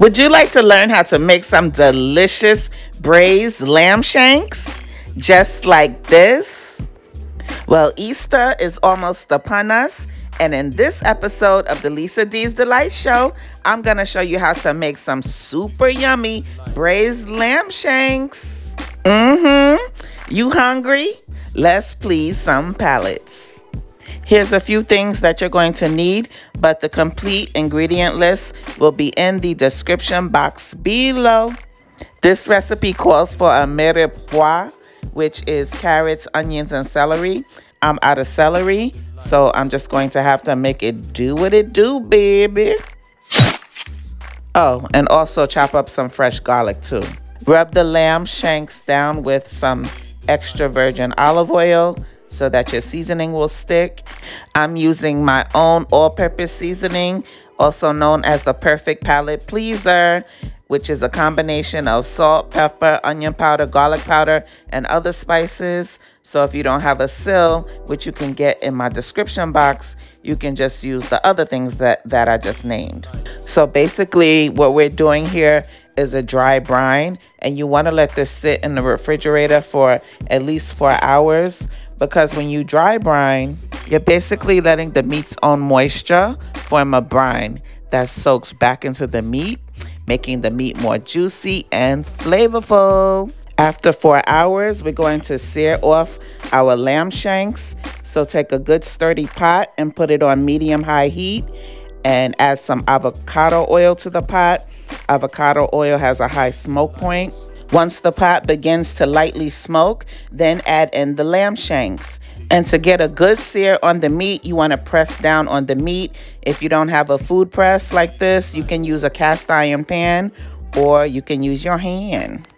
Would you like to learn how to make some delicious braised lamb shanks? Just like this? Well, Easter is almost upon us, and in this episode of the Lisa D's Delight Show, I'm going to show you how to make some super yummy braised lamb shanks. You hungry? Let's please some palates. Here's a few things that you're going to need, but the complete ingredient list will be in the description box below. This recipe calls for a mirepoix, which is carrots, onions, and celery. I'm out of celery, so I'm just going to have to make it do what it do, baby. Oh, and also chop up some fresh garlic too. Rub the lamb shanks down with some extra virgin olive oil so that your seasoning will stick. I'm using my own all-purpose seasoning, also known as the Perfect Palate Pleaser, which is a combination of salt, pepper, onion powder, garlic powder, and other spices. So if you don't have ASIL, which you can get in my description box, you can just use the other things that I just named. So basically what we're doing here is a dry brine, and you want to let this sit in the refrigerator for at least 4 hours, because when you dry brine, you're basically letting the meat's own moisture form a brine that soaks back into the meat, making the meat more juicy and flavorful. After 4 hours, we're going to sear off our lamb shanks. So take a good sturdy pot and put it on medium-high heat and add some avocado oil to the pot. Avocado oil has a high smoke point. Once the pot begins to lightly smoke, then add in the lamb shanks. And to get a good sear on the meat, you want to press down on the meat. If you don't have a food press like this, you can use a cast iron pan or you can use your hand.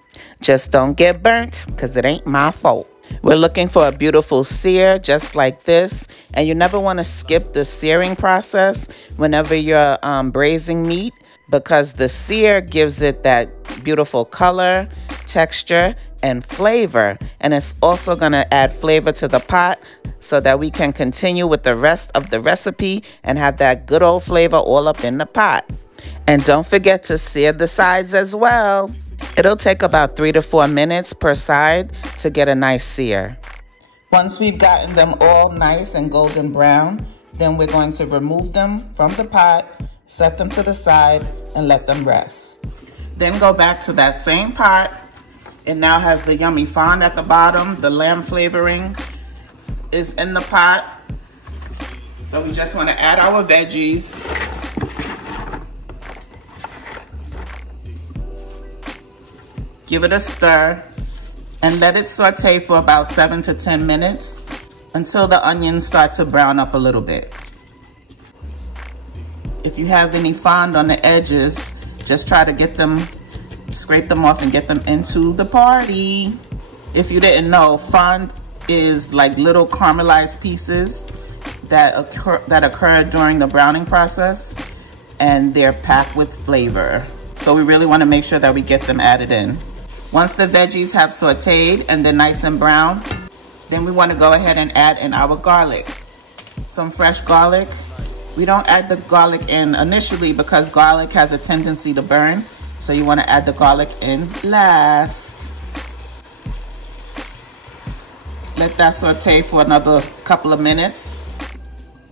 Just don't get burnt, because it ain't my fault. We're looking for a beautiful sear just like this. And you never want to skip the searing process whenever you're braising meat, because the sear gives it that beautiful color, texture, and flavor. And it's also going to add flavor to the pot so that we can continue with the rest of the recipe and have that good old flavor all up in the pot. And don't forget to sear the sides as well. It'll take about 3 to 4 minutes per side to get a nice sear. Once we've gotten them all nice and golden brown, then we're going to remove them from the pot, set them to the side, and let them rest. Then go back to that same pot. It now has the yummy fond at the bottom. The lamb flavoring is in the pot. So we just want to add our veggies. Give it a stir and let it saute for about 7 to 10 minutes until the onions start to brown up a little bit. If you have any fond on the edges, just try to get them, scrape them off and get them into the party. If you didn't know, fond is like little caramelized pieces that occur during the browning process, and they're packed with flavor. So we really want to make sure that we get them added in. Once the veggies have sauteed and they're nice and brown, then we want to go ahead and add in our garlic. Some fresh garlic. We don't add the garlic in initially because garlic has a tendency to burn. So you want to add the garlic in last. Let that saute for another couple of minutes.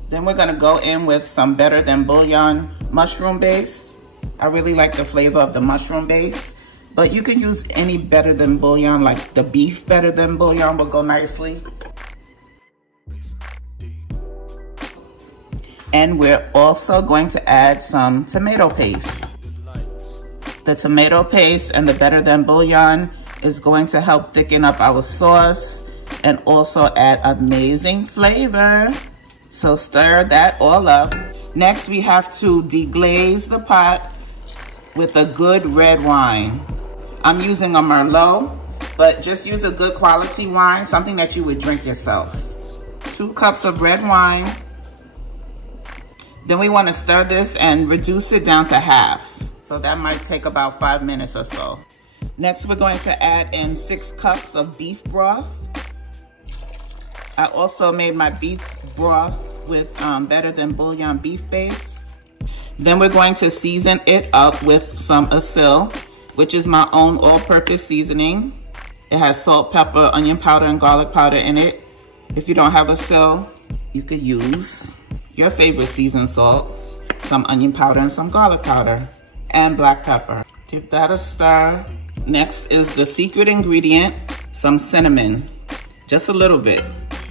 Then we're going to go in with some Better Than Bouillon mushroom base. I really like the flavor of the mushroom base. But you can use any Better Than Bouillon, like the beef Better Than Bouillon will go nicely. And we're also going to add some tomato paste. The tomato paste and the Better Than Bouillon is going to help thicken up our sauce and also add amazing flavor. So stir that all up. Next, we have to deglaze the pot with a good red wine. I'm using a Merlot, but just use a good quality wine, something that you would drink yourself. 2 cups of red wine. Then we want to stir this and reduce it down to half. So that might take about 5 minutes or so. Next, we're going to add in 6 cups of beef broth. I also made my beef broth with Better Than Bouillon beef base. Then we're going to season it up with some ASIL, which is my own all-purpose seasoning. It has salt, pepper, onion powder, and garlic powder in it. If you don't have ASIL, you could use your favorite seasoned salt, some onion powder, and some garlic powder, and black pepper. Give that a stir. Next is the secret ingredient, some cinnamon. Just a little bit,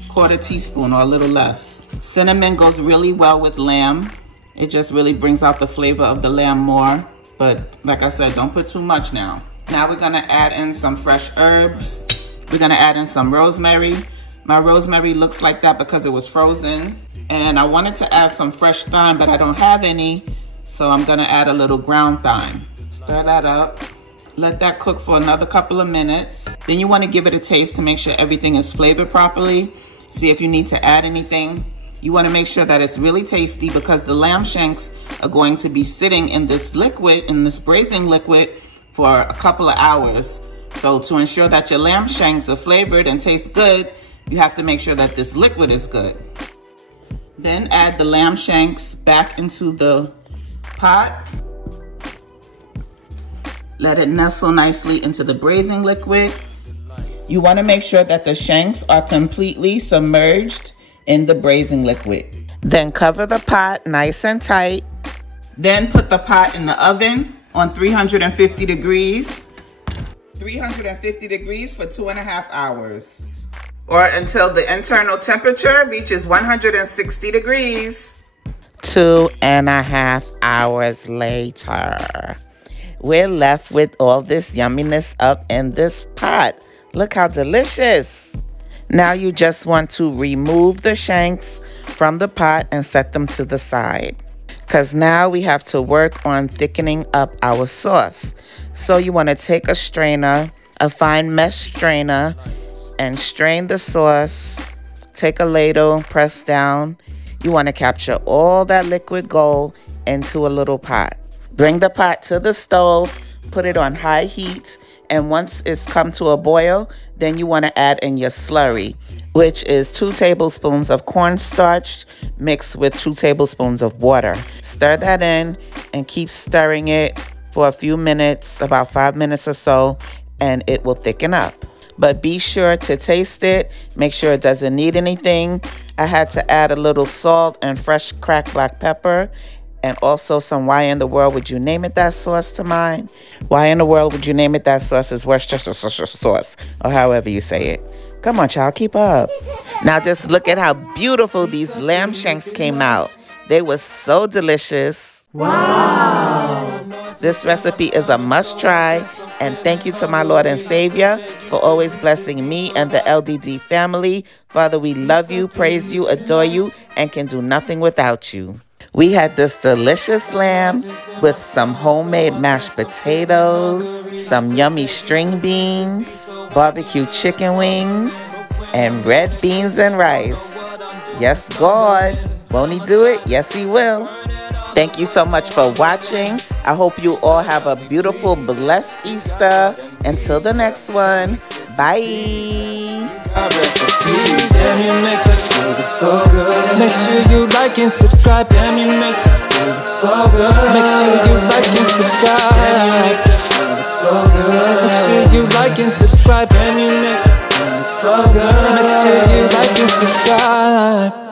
1/4 teaspoon or a little less. Cinnamon goes really well with lamb. It just really brings out the flavor of the lamb more. But like I said, don't put too much now. Now we're gonna add in some fresh herbs. We're gonna add in some rosemary. My rosemary looks like that because it was frozen. And I wanted to add some fresh thyme, but I don't have any. So I'm gonna add a little ground thyme. Stir that up. Let that cook for another couple of minutes. Then you wanna give it a taste to make sure everything is flavored properly. See if you need to add anything. You wanna make sure that it's really tasty because the lamb shanks are going to be sitting in this liquid, in this braising liquid, for a couple of hours. So to ensure that your lamb shanks are flavored and taste good, you have to make sure that this liquid is good. Then add the lamb shanks back into the pot. Let it nestle nicely into the braising liquid. You wanna make sure that the shanks are completely submerged in the braising liquid. Then cover the pot nice and tight. Then put the pot in the oven on 350 degrees. 350 degrees for 2.5 hours. Or until the internal temperature reaches 160 degrees. 2.5 hours later, we're left with all this yumminess up in this pot. Look how delicious. Now you just want to remove the shanks from the pot and set them to the side. Because now we have to work on thickening up our sauce. So you want to take a strainer, a fine mesh strainer, and strain the sauce. Take a ladle, press down. You want to capture all that liquid gold into a little pot. Bring the pot to the stove, put it on high heat, and once it's come to a boil, then you want to add in your slurry, which is 2 tablespoons of cornstarch mixed with 2 tablespoons of water. Stir that in and keep stirring it for a few minutes, about 5 minutes or so, and it will thicken up. But be sure to taste it. Make sure it doesn't need anything. I had to add a little salt and fresh cracked black pepper, and also some why in the world would you name it that sauce to mine. Why in the world would you name it that sauce is Worcestershire sauce, or however you say it. Come on, child, keep up. Now just look at how beautiful these lamb shanks came out. They were so delicious. Wow. This recipe is a must try, and thank you to my Lord and Savior for always blessing me and the LDD family. Father, we love you, praise you, adore you, and can do nothing without you. We had this delicious lamb with some homemade mashed potatoes, some yummy string beans, barbecue chicken wings, and red beans and rice. Yes, God. Won't he do it? Yes, he will. Thank you so much for watching. I hope you all have a beautiful, blessed Easter. Until the next one, bye. So good. Make sure you like and subscribe. Damn, you make that food so good. Make sure you like and subscribe. Damn, you make that food so good. Make sure you like and subscribe. Damn, you make that food so good. Make sure you like and subscribe.